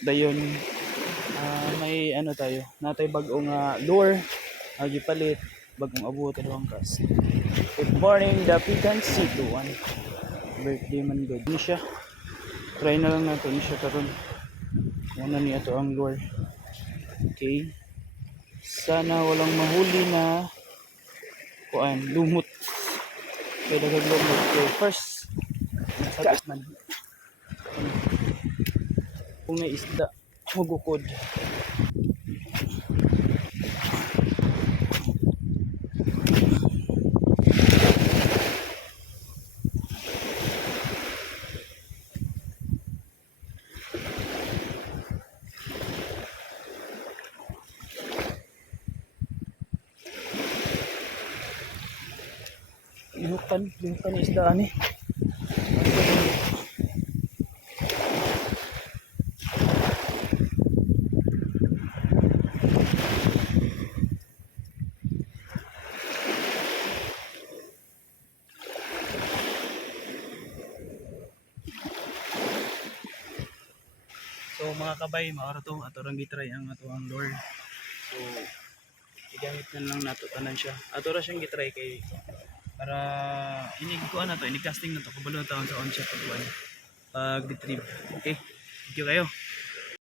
dayon may ano tayo, natay bagong lure, gipalit, bagong abot ang cast. Good morning, Dapitan C21. Birthday man good ni siya. Try na lang natin siya karon. Muna niya to ang lure. Okay. Sana walang mahuli na kuan lumot. Kaya daghang lumot. Okay, first cast man. Kung may isda, magukod. Lihukan na isda ani. So mga kabay, maara to ato rang gitry ang ato ang lure. So igamit na lang nato tanan siya. Ato ra siyang gitry kay para inig ko na to, inig casting na to kabalo taon sa on siya pag retrieve. Okay. Thank you kayo.